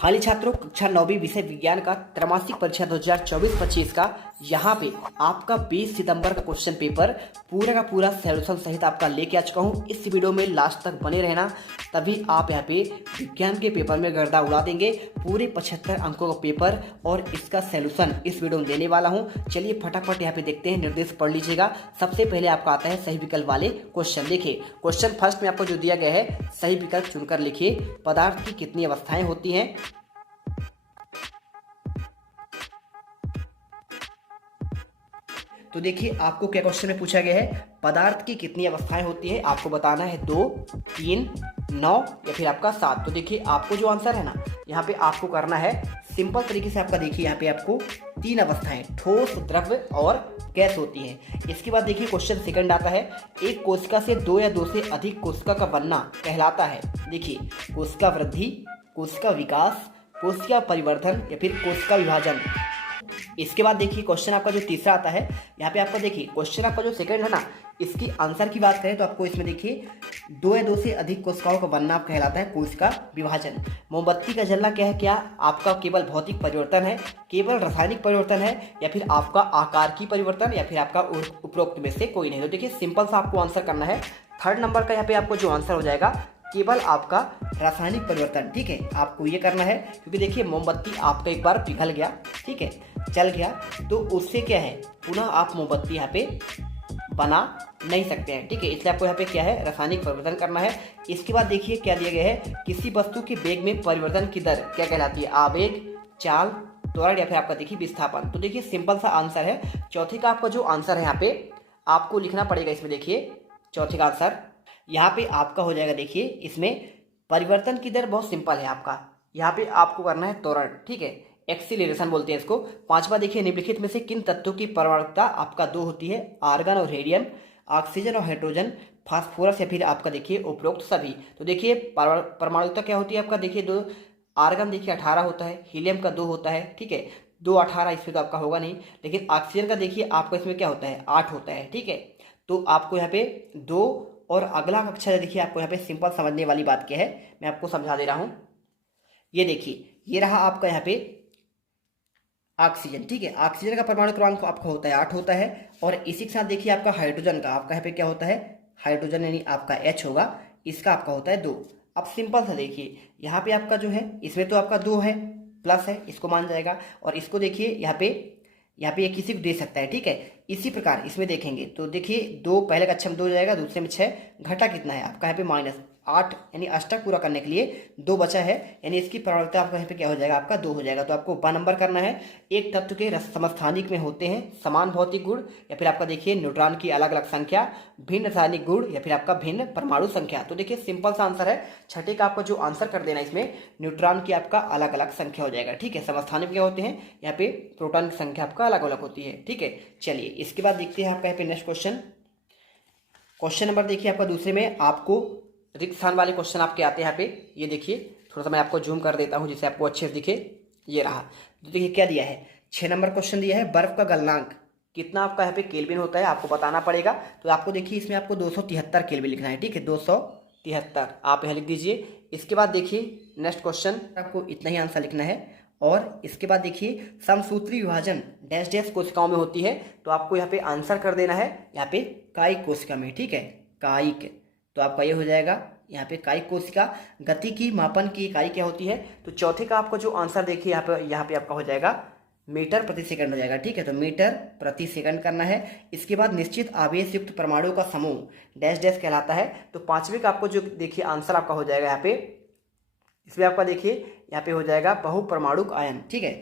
हाल ही छात्रों कक्षा 9वीं विषय विज्ञान का त्रैमासिक परीक्षा 2024-25 का यहाँ पे आपका 20 सितंबर का क्वेश्चन पेपर पूरा का पूरा सॉल्यूशन सहित आपका लेके आ चुका हूँ। इस वीडियो में लास्ट तक बने रहना, तभी आप यहाँ पे विज्ञान के पेपर में गर्दा उड़ा देंगे। पूरे 75 अंकों का पेपर और इसका सॉल्यूशन इस वीडियो में देने वाला हूँ। चलिए फटाफट यहाँ पे देखते हैं, निर्देश पढ़ लीजिएगा। सबसे पहले आपका आता है सही विकल्प वाले क्वेश्चन। देखिए क्वेश्चन फर्स्ट में आपको जो दिया गया है, सही विकल्प चुनकर लिखिए। पदार्थ की कितनी अवस्थाएं होती हैं? तो देखिए आपको क्या क्वेश्चन में पूछा गया है, पदार्थ की कितनी अवस्थाएं होती है। आपको बताना है 2, 3, 9 या फिर आपका 7। तो देखिए आपको जो आंसर है ना, यहाँ पे आपको करना है सिंपल तरीके से। आपका देखिए यहाँ पे आपको 3 अवस्थाएं ठोस, द्रव्य और गैस होती हैं। इसके बाद देखिए क्वेश्चन सेकंड आता है, एक कोशिका से 2 या 2 से अधिक कोशिका का बनना कहलाता है। देखिए कोशिका वृद्धि, कोशिका विकास, कोशिका परिवर्धन या फिर कोशिका विभाजन। इसके बाद देखिए क्वेश्चन आपका जो तीसरा आता है, यहाँ पे आपका देखिए क्वेश्चन आपका जो सेकंड है ना, इसकी आंसर की बात करें तो आपको इसमें देखिए 2 या 2 से अधिक कोशिकाओं का बनना आप कहलाता है कोशिका विभाजन। मोमबत्ती का जलना क्या है? क्या आपका केवल भौतिक परिवर्तन है, केवल रासायनिक परिवर्तन है, या फिर आपका आकार की परिवर्तन, या फिर आपका उपरोक्त में से कोई नहीं? तो देखिए सिंपल सा आपको आंसर करना है। थर्ड नंबर का यहाँ पे आपको जो आंसर हो जाएगा, केवल आपका रासायनिक परिवर्तन। ठीक है, आपको ये करना है क्योंकि देखिए मोमबत्ती आपका एक बार पिघल गया, ठीक है, जल गया, तो उससे क्या है, पुनः आप मोमबत्ती यहाँ पे बना नहीं सकते हैं। ठीक है, इसलिए आपको यहाँ पे क्या है, रासायनिक परिवर्तन करना है। इसके बाद देखिए क्या दिया गया है, किसी वस्तु के वेग में परिवर्तन की दर क्या कहलाती है? आवेग, चाल, त्वरण या फिर आपका देखिए विस्थापन। तो देखिए सिंपल सा आंसर है। चौथे का आपका जो आंसर है यहाँ पे आपको लिखना पड़ेगा। इसमें देखिए चौथे का आंसर यहाँ पे आपका हो जाएगा। देखिए इसमें परिवर्तन की दर बहुत सिंपल है आपका, यहाँ पे आपको करना है त्वरण। ठीक है, एक्सीलरेशन बोलते हैं इसको। पांचवा देखिए, निम्नलिखित में से किन तत्वों की परमाणुकता आपका 2 होती है? आर्गन और हेलियम, ऑक्सीजन और हाइड्रोजन, फास्फोरस या फिर आपका देखिए उपरोक्त सभी। तो देखिए परमाणुकता क्या होती है आपका? देखिए 2, आर्गन देखिए 18 होता है, हीलियम का 2 होता है, ठीक है, 2 18 इसमें तो आपका होगा नहीं। लेकिन ऑक्सीजन का देखिए आपका इसमें क्या होता है? 8 होता है। ठीक है, तो आपको यहाँ पे 2 और अगला कक्षा देखिए आपको यहाँ पे सिंपल समझने वाली बात क्या है, मैं आपको समझा दे रहा हूँ। ये देखिए ये रहा आपका यहाँ पे ऑक्सीजन। ठीक है, ऑक्सीजन का परमाणु क्रमांक आपका होता है 8 होता है। और इसी के साथ देखिए आपका हाइड्रोजन का आपका यहाँ पे क्या होता है? हाइड्रोजन यानी आपका H होगा, इसका आपका होता है 2। अब सिंपल सा देखिए यहाँ पे आपका जो है, इसमें तो आपका 2 है, प्लस है, इसको मान जाएगा। और इसको देखिए यहाँ पे ये किसी को दे सकता है। ठीक है, इसी प्रकार इसमें देखेंगे तो देखिए 2 पहले कक्षा में 2 हो जाएगा, दूसरे में 6, घटा कितना है आपका यहाँ पे -8, यानी अष्टक पूरा करने के लिए 2 बचा है, यानी इसकी परमाणुकता आपका यहाँ पे क्या हो जाएगा? आपका 2 हो जाएगा। तो आपको 1 नंबर करना है। एक तत्व के समस्थानिक में होते हैं समान भौतिक गुण, या फिर आपका देखिए न्यूट्रॉन की अलग अलग संख्या, भिन्न रासायनिक गुण, या फिर आपका भिन्न परमाणु संख्या। तो देखिए सिंपल सा आंसर है। छठे का आपको जो आंसर कर देना, इसमें न्यूट्रॉन की आपका अलग अलग संख्या हो जाएगा। ठीक है, समस्थानिक क्या होते हैं? यहाँ पे प्रोटॉन की संख्या आपका अलग अलग होती है। ठीक है, चलिए इसके बाद देखते हैं आपका यहाँ पे नेक्स्ट क्वेश्चन नंबर देखिए आपका दूसरे में आपको रिक्त स्थान वाले क्वेश्चन आपके आते हैं यहाँ पे। ये देखिए थोड़ा सा मैं आपको जूम कर देता हूँ जिससे आपको अच्छे से दिखे। ये रहा, तो देखिए क्या दिया है, 6 नंबर क्वेश्चन दिया है, बर्फ का गलनांक कितना आपका यहाँ पे केल्विन होता है, आपको बताना पड़ेगा। तो आपको देखिए इसमें आपको 273 केल्विन लिखना है। ठीक है, 273 आप यहाँ लिख दीजिए। इसके बाद देखिए नेक्स्ट क्वेश्चन, आपको इतना ही आंसर लिखना है। और इसके बाद देखिए समसूत्री विभाजन डैश डैश कोशिकाओं में होती है, तो आपको यहाँ पे आंसर कर देना है यहाँ पे कायिक कोशिका में। ठीक है, कायिक, तो आपका ये हो जाएगा यहाँ पे कायिक कोशिका। गति की मापन की इकाई क्या होती है? तो चौथे का आपको जो आंसर देखिए यहाँ पे आपका हो जाएगा मीटर प्रति सेकंड हो जाएगा। ठीक है, तो मीटर प्रति सेकंड करना है। इसके बाद निश्चित आवेश युक्त परमाणु का समूह डैश डैश कहलाता है। तो पांचवें का आपको जो देखिए आंसर आपका हो जाएगा यहाँ पे, इसमें आपका देखिए यहाँ पे हो जाएगा बहुपरमाणुक आयन। ठीक है,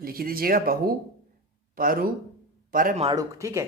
लिख दीजिएगा परमाणुक। ठीक है,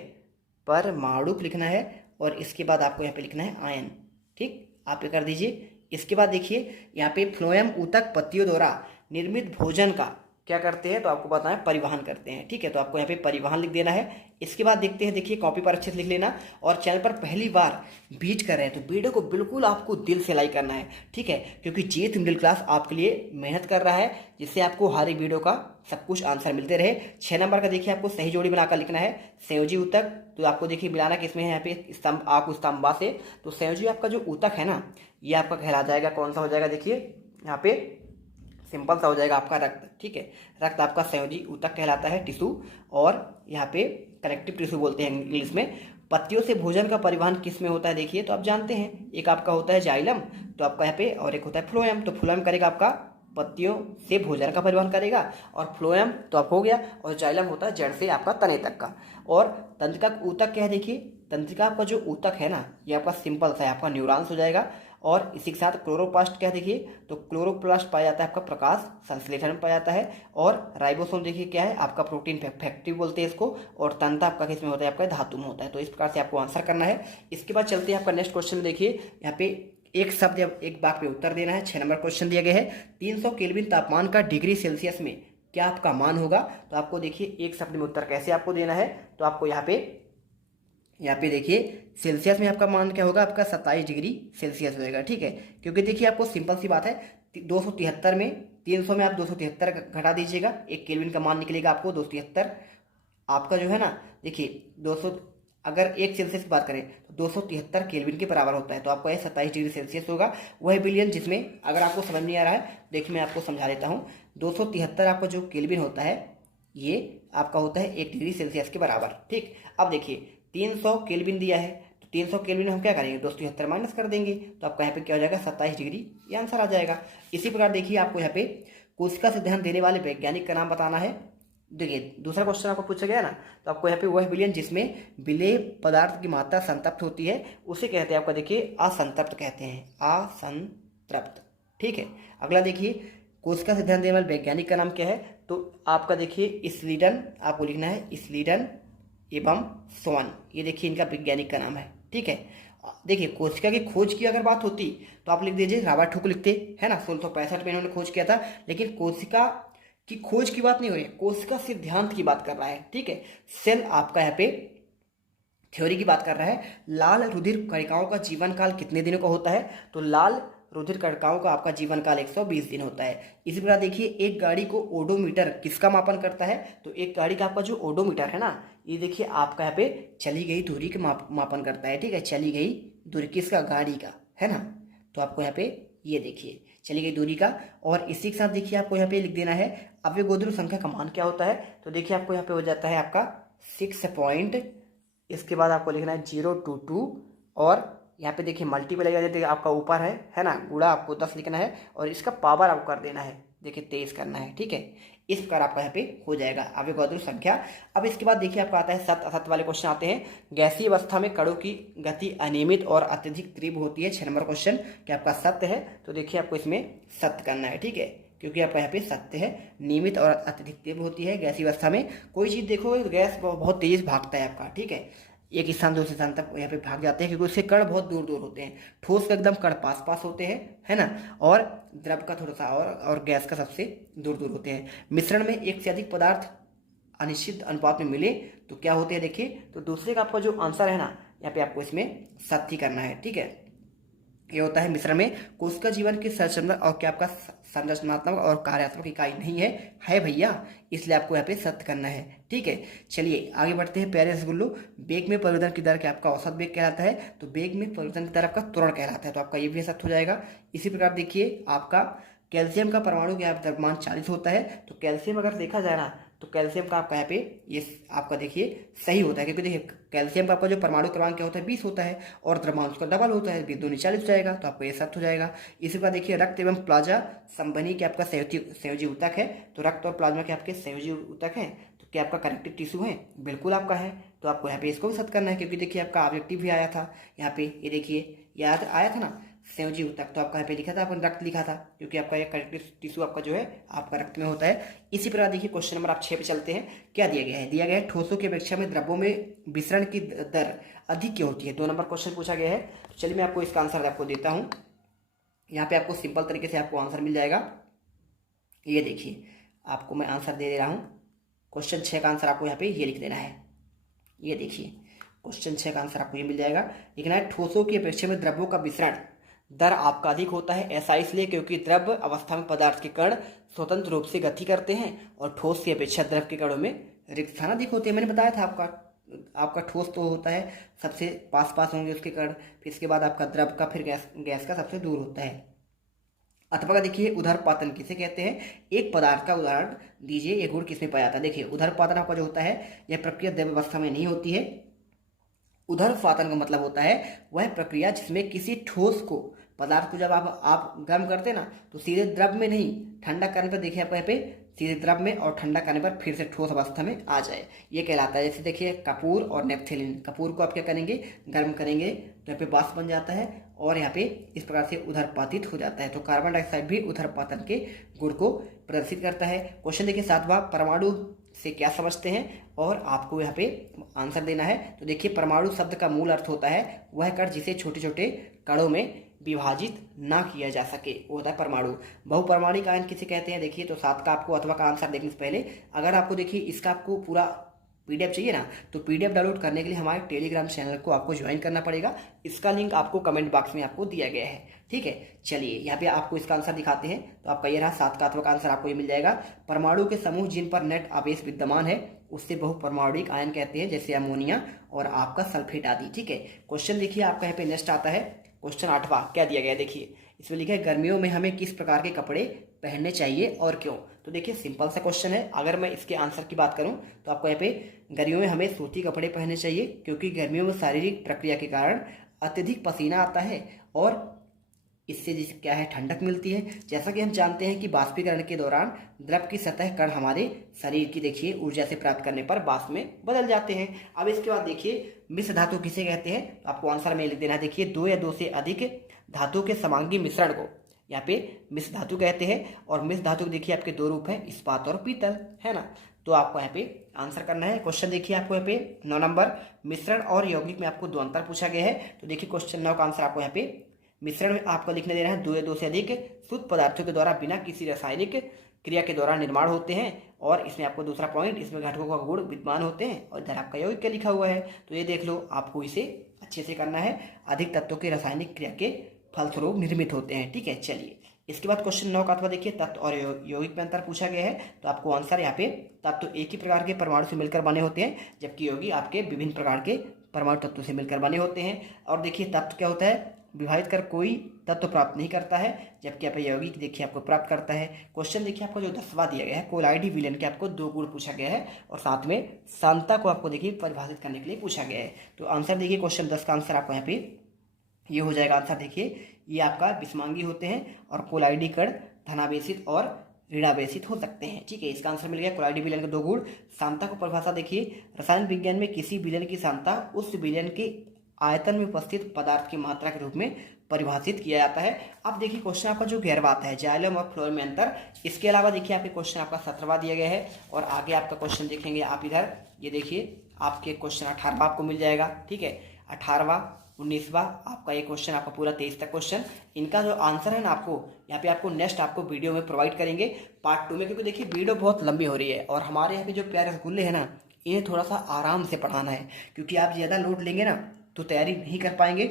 परमाणुक लिखना है। और इसके बाद आपको यहाँ पे लिखना है आयन। ठीक, आप ये कर दीजिए। इसके बाद देखिए यहाँ पे फ्लोएम ऊतक पत्तियों द्वारा निर्मित भोजन का क्या करते हैं? तो आपको बताना है परिवहन करते हैं। ठीक है, तो आपको यहाँ पे परिवहन लिख देना है। इसके बाद देखते हैं, देखिए कॉपी पर अच्छे से लिख लेना। और चैनल पर पहली बार विजिट कर रहे हैं तो वीडियो को बिल्कुल आपको दिल से लाइक करना है। ठीक है, क्योंकि जेथ मिडिल क्लास आपके लिए मेहनत कर रहा है, जिससे आपको हर एक वीडियो का सब कुछ आंसर मिलते रहे। 6 नंबर का देखिए आपको सही जोड़ी बनाकर लिखना है। संयोजी ऊतक, तो आपको देखिए मिलाना किसमें है? यहाँ पे स्तंभ आक स्तंभा से। तो संयोजी आपका जो ऊतक है ना, ये आपका कहला जाएगा कौन सा हो जाएगा? देखिए यहाँ पे सिंपल सा हो जाएगा आपका रक्त। ठीक है, रक्त आपका संयोजी ऊतक कहलाता है, टिश्यू, और यहाँ पे कनेक्टिव टिश्यू बोलते हैं इंग्लिश में। पत्तियों से भोजन का परिवहन किस में होता है देखिए, तो आप जानते हैं, एक आपका होता है जाइलम, तो आपका यहाँ पे, और एक होता है फ्लोएम। तो फ्लोएम करेगा आपका पत्तियों से भोजन का परिवहन करेगा, और फ्लोएम तो आप हो गया, और जाइलम होता है जड़ से आपका तने तक का। और तंत्रिका ऊतक क्या है देखिए, तंत्रिका आपका जो ऊतक है ना, ये आपका सिंपल सा है, आपका न्यूरॉन्स हो जाएगा। और इसी के साथ क्लोरोप्लास्ट क्या है देखिए, तो क्लोरोप्लास्ट पाया जाता है आपका प्रकाश संश्लेषण में पाया जाता है। और राइबोसोम देखिए क्या है, आपका प्रोटीन फैक्ट्री बोलते हैं इसको। और तंत्र आपका किस में होता है, आपका धातु में होता है। तो इस प्रकार से आपको आंसर करना है। इसके बाद चलते हैं आपका नेक्स्ट क्वेश्चन में। देखिए यहाँ पे एक शब्द या एक वाक्य में उत्तर देना है। 6 नंबर क्वेश्चन दिया गया है, 300 केल्विन तापमान का डिग्री सेल्सियस में क्या आपका मान होगा। तो आपको देखिए एक शब्द में उत्तर कैसे आपको देना है, तो आपको यहाँ पे देखिए सेल्सियस में आपका मान क्या होगा, आपका 27 डिग्री सेल्सियस होएगा। ठीक है, क्योंकि देखिए आपको सिंपल सी बात है, 273 में 300 में आप 273 घटा दीजिएगा, एक केल्विन का मान निकलेगा आपको 273। आपका जो है ना, देखिए 200, अगर एक सेल्सियस की बात करें तो 273 केल्विन के बराबर होता है। तो आपका ये 27 डिग्री सेल्सियस होगा। वह बिलियन जिसमें, अगर आपको समझ नहीं आ रहा है देखिए मैं आपको समझा देता हूँ। 273 आपका जो केल्विन होता है, ये आपका होता है 1 डिग्री सेल्सियस के बराबर। ठीक, अब देखिए 300 केल्विन दिया है, तो 300 केल्विन हम क्या करेंगे, 273 माइनस कर देंगे, तो आपका यहाँ पे क्या हो जाएगा, 27 डिग्री, ये आंसर आ जाएगा। इसी प्रकार देखिए आपको यहाँ पे कोशिका से ध्यान देने वाले वैज्ञानिक का नाम बताना है। देखिए दूसरा क्वेश्चन आपको पूछा गया ना, तो आपको यहाँ पे वह विलयन जिसमें विलेय पदार्थ की मात्रा संतृप्त होती है उसे कहते हैं, आपका देखिए असंतृप्त कहते हैं, असंतृप्त। ठीक है, अगला देखिए कोशिका से ध्यान देने वाले वैज्ञानिक का नाम क्या है, तो आपका देखिए स्लीडन, आपको लिखना है स्लीडन एवं सोन, ये देखिए इनका वैज्ञानिक का नाम है। ठीक है, देखिए कोशिका की खोज की अगर बात होती तो आप लिख दीजिए रॉबर्ट हुक लिखते, है ना, 1665 में इन्होंने खोज किया था। लेकिन कोशिका की खोज की बात नहीं हो रही है, कोशिका सिद्धांत की बात कर रहा है। ठीक है, सेल आपका यहाँ पे थ्योरी की बात कर रहा है। लाल रुधिर कणिकाओं का जीवन काल कितने दिनों का होता है, तो लाल रुधिर कणिकाओं का आपका जीवन काल 120 दिन होता है। इसी प्रकार देखिए एक गाड़ी को ओडोमीटर किसका मापन करता है, तो एक गाड़ी का आपका जो ओडोमीटर है ना, ये देखिए आपका यहाँ पे चली गई दूरी के मापन करता है। ठीक है, चली गई दूरी किसका, गाड़ी का, है ना। तो आपको यहाँ पे ये देखिए चली गई दूरी का। और इसी के साथ देखिए आपको यहाँ पे लिख देना है अवोगाद्रो संख्या का मान क्या होता है, तो देखिए आपको यहाँ पे हो जाता है आपका 6 पॉइंट, इसके बाद आपको लिखना है 022, और यहाँ पे देखिए मल्टीप्लाई कर देते आपका ऊपर है ना, गुणा आपको 10 लिखना है, और इसका पावर आपको कर देना है, देखिए 23 करना है। ठीक है, इस प्रकार आपका यहाँ पे हो जाएगा अवोगाद्रो संख्या। अब इसके बाद देखिए आपका आता है सत्य असत्य वाले क्वेश्चन आते हैं। गैसीय अवस्था में कणों की गति अनियमित और अत्यधिक तीव्र होती है। 6 नंबर क्वेश्चन क्या आपका सत्य है, तो देखिए आपको इसमें सत्य करना है। ठीक है, क्योंकि आपका यहाँ पे सत्य है, नियमित और अत्यधिक तीव्र होती है गैसीय अवस्था में। कोई चीज़ देखोगे तो गैस बहुत तेज भागता है आपका। ठीक है, एक स्थान दूसरे स्थान तक यहाँ पे भाग जाते हैं, क्योंकि उसके कण बहुत दूर दूर होते हैं। ठोस का एकदम कण पास पास होते हैं, है ना, और द्रव का थोड़ा सा और गैस का सबसे दूर दूर होते हैं। मिश्रण में एक से अधिक पदार्थ अनिश्चित अनुपात में मिले तो क्या होते हैं, देखिए तो दूसरे का आपका जो आंसर है ना, यहाँ पे आपको इसमें सत्य करना है। ठीक है, ये होता है मिश्रण में कोशिका जीवन की संरचना और क्या आपका संरचनात्मक और कार्यात्मक इकाई नहीं है भैया, इसलिए आपको यहाँ पे सत्य करना है। ठीक है, चलिए आगे बढ़ते हैं। प्यारे रसगुल्लो, वेग में परिवर्तन की दर क्या आपका औसत वेग कहलाता है, तो वेग में परिवर्तन की दर आपका त्वरण कहलाता है, तो आपका ये भी सत्य हो जाएगा। इसी प्रकार देखिए आपका कैल्शियम का परमाणु क्या द्रव्यमान 40 होता है, तो कैल्शियम अगर देखा जाए ना, तो कैल्शियम का आपका यहाँ पे ये आपका देखिए सही होता है, क्योंकि देखिए कैल्शियम का आपका जो परमाणु क्रमांक क्या होता है 20 होता है, और द्रव्यमान उसका डबल होता है, 2 40 हो जाएगा, तो आपको ये सत्य हो जाएगा। इसी प्रकार देखिए रक्त एवं प्लाज्मा संबंधी क्या आपका संयोजी ऊतक है, तो रक्त और प्लाज्मा के आपके संयोजी ऊतक है, तो क्या आपका कनेक्टिव टिश्यू है, बिल्कुल आपका है। तो आपको यहाँ पे इसको भी सत्य करना है, क्योंकि देखिए आपका ऑब्जेक्टिव भी आया था यहाँ पे, ये देखिए याद आया था ना संयोजी ऊतक, तो आपका यहाँ पे लिखा था, अपन रक्त लिखा था, क्योंकि आपका ये कनेक्टिव टिश्यू आपका जो है आपका रक्त में होता है। इसी प्रकार देखिए क्वेश्चन नंबर आप 6 पे चलते हैं। क्या दिया गया है, दिया गया है ठोसों की अपेक्षा में द्रव्यों में विसरण की दर अधिक क्यों होती है। 2 नंबर क्वेश्चन पूछा गया है, तो चलिए मैं आपको इसका आंसर आपको देता हूँ। यहाँ पे आपको सिंपल तरीके से आपको आंसर मिल जाएगा। ये देखिए आपको मैं आंसर दे रहा हूँ। क्वेश्चन 6 का आंसर आपको यहाँ पे ये लिख देना है। ये देखिए क्वेश्चन 6 का आंसर आपको ये मिल जाएगा, लिखना है ठोसों की अपेक्षा में द्रव्यों का विसरण दर आपका अधिक होता है। ऐसा इसलिए क्योंकि द्रव अवस्था में पदार्थ के कण स्वतंत्र रूप से गति करते हैं, और ठोस की अपेक्षा द्रव के कणों में रिक्त स्थान अधिक होते हैं। मैंने बताया था आपका ठोस तो होता है सबसे पास पास होंगे उसके कण, फिर इसके बाद आपका द्रव का, फिर गैस का सबसे दूर होता है। अथवा का देखिए उदरपातन किसे कहते हैं, एक पदार्थ का उदाहरण दीजिए, ये गुण किसमें पाया जाता है। देखिए उदरपातन आपका जो होता है यह प्रक्रिया द्रव अवस्था में नहीं होती है। उदरपातन का मतलब होता है वह प्रक्रिया जिसमें किसी ठोस को, पदार्थ को जब आप गर्म करते हैं ना तो सीधे द्रव में नहीं, ठंडा करने पर देखिए आपको यहाँ पे सीधे द्रव में और ठंडा करने पर फिर से ठोस अवस्था में आ जाए, ये कहलाता है। जैसे देखिए कपूर और नेपथेलिन, कपूर को आप क्या करेंगे, गर्म करेंगे तो यहाँ पे वाष्प बन जाता है और यहाँ पे इस प्रकार से उदरपातित हो जाता है। तो कार्बन डाइऑक्साइड भी उदरपातन के गुण को प्रदर्शित करता है। क्वेश्चन देखिए 7वां, परमाणु से क्या समझते हैं और आपको यहाँ पे आंसर देना है। तो देखिए परमाणु शब्द का मूल अर्थ होता है वह कण जिसे छोटे छोटे कणों में विभाजित ना किया जा सके, वो होता है परमाणु। बहुपरमाणिक आयन किसे कहते हैं, देखिए तो 7 का आपको अथवा का आंसर देखने से पहले अगर आपको देखिए इसका आपको पूरा पीडीएफ चाहिए ना तो पीडीएफ डाउनलोड करने के लिए हमारे टेलीग्राम चैनल को आपको ज्वाइन करना पड़ेगा। इसका लिंक आपको कमेंट बॉक्स में आपको दिया गया है, ठीक है। चलिए यहाँ पे आपको इसका आंसर दिखाते हैं। तो आपका ये रहा 7 का अथवा का आंसर, आपको ये मिल जाएगा। परमाणु के समूह जिन पर नेट आवेश विद्यमान है उससे बहुपरमाणुक आयन कहते हैं, जैसे अमोनिया और आपका सल्फेट आदि, ठीक है। क्वेश्चन देखिए आपका यहाँ पे नेक्स्ट आता है क्वेश्चन 8वां, क्या दिया गया है देखिए, इसमें लिखा है गर्मियों में हमें किस प्रकार के कपड़े पहनने चाहिए और क्यों। तो देखिए सिंपल सा क्वेश्चन है। अगर मैं इसके आंसर की बात करूं तो आपको यहाँ पे गर्मियों में हमें सूती कपड़े पहनने चाहिए क्योंकि गर्मियों में शारीरिक प्रक्रिया के कारण अत्यधिक पसीना आता है और इससे जिस क्या है ठंडक मिलती है। जैसा कि हम जानते हैं कि बाष्पीकरण के दौरान द्रव की सतह कण हमारे शरीर की देखिए ऊर्जा से प्राप्त करने पर वाष्प में बदल जाते हैं। अब इसके बाद देखिए मिश्र धातु किसे कहते हैं, तो आपको आंसर में लिख देना है। देखिए 2 या 2 से अधिक धातु के समांगी मिश्रण को यहाँ पे मिश्र धातु कहते हैं। और मिश्र धातु देखिए आपके 2 रूप हैं, इस्पात और पीतल, है ना। तो आपको यहाँ पे आंसर करना है। क्वेश्चन देखिए आपको यहाँ पे 9 नंबर, मिश्रण और यौगिक में आपको 2 अंतर पूछा गया है। तो देखिए क्वेश्चन 9 का आंसर आपको यहाँ पे मिश्रण में आपको लिखने देना है 2 या 2 से अधिक शुद्ध पदार्थों के द्वारा बिना किसी रासायनिक क्रिया के दौरान निर्माण होते हैं। और इसमें आपको दूसरा पॉइंट, इसमें घटकों का गुण विद्यमान होते हैं और इधर आपका यौगिक क्या लिखा हुआ है। तो ये देख लो, आपको इसे अच्छे से करना है। अधिक तत्वों के रासायनिक क्रिया के फलस्वरूप निर्मित होते हैं, ठीक है। चलिए इसके बाद क्वेश्चन 9 का अथवा देखिए तत्व और यौगिक में अंतर पूछा गया है। तो आपको आंसर यहाँ पे तत्व एक ही प्रकार के परमाणु से मिलकर बने होते हैं जबकि यौगिक आपके विभिन्न प्रकार के परमाणु तत्वों से मिलकर बने होते हैं। और देखिए तत्व क्या होता है, विभाजित कर कोई तत्व प्राप्त नहीं करता है जबकि आप यौगिक देखिए आपको प्राप्त करता है। क्वेश्चन देखिए आपको जो 10वां दिया गया है, कोलाइडी विलयन के आपको 2 गुण पूछा गया है और साथ में सांता को आपको देखिए परिभाषित करने के लिए पूछा गया है। तो आंसर देखिए क्वेश्चन 10 का आंसर आपको यहाँ पे ये हो जाएगा। आंसर देखिए ये आपका विषमांगी होते हैं और कोलाइडी कण धनावेशित और ऋणावेशित हो सकते हैं, ठीक है। इसका आंसर मिल गया कोलाइडी विलयन के 2 गुण। सांता को परिभाषा देखिए, रसायन विज्ञान में किसी विलयन की सांता उस विलयन के आयतन में उपस्थित पदार्थ की मात्रा के रूप में परिभाषित किया जाता है। अब देखिए क्वेश्चन आपका जो 11वां आता है, जाइलम और फ्लोएम में अंतर। इसके अलावा देखिए आपके क्वेश्चन आपका 17वां दिया गया है और आगे आपका क्वेश्चन देखेंगे आप इधर, ये देखिए आपके क्वेश्चन 18वां आपको मिल जाएगा, ठीक है। 18वां, 19वां आपका ये क्वेश्चन आपका पूरा 23 तक क्वेश्चन, इनका जो आंसर है ना आपको यहाँ पे आपको नेक्स्ट आपको वीडियो में प्रोवाइड करेंगे पार्ट 2 में, क्योंकि देखिए वीडियो बहुत लंबी हो रही है और हमारे यहाँ पे जो प्यारे रसगुल्ले हैं ना इन्हें थोड़ा सा आराम से पढ़ाना है, क्योंकि आप ज़्यादा लोड लेंगे ना तो तैयारी नहीं कर पाएंगे।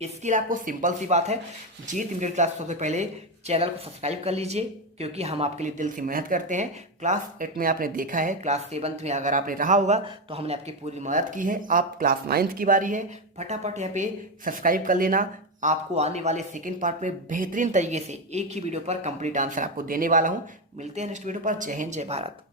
इसके लिए आपको सिंपल सी बात है, जीत मिडिल क्लास सबसे पहले चैनल को सब्सक्राइब कर लीजिए क्योंकि हम आपके लिए दिल से मेहनत करते हैं। क्लास 8 में आपने देखा है, क्लास 7 में अगर आपने रहा होगा तो हमने आपकी पूरी मदद की है। आप क्लास 9 की बारी है, फटाफट यहाँ पे सब्सक्राइब कर लेना। आपको आने वाले सेकेंड पार्ट में बेहतरीन तरीके से एक ही वीडियो पर कंप्लीट आंसर आपको देने वाला हूँ। मिलते हैं नेक्स्ट वीडियो पर। जय हिंद, जय भारत।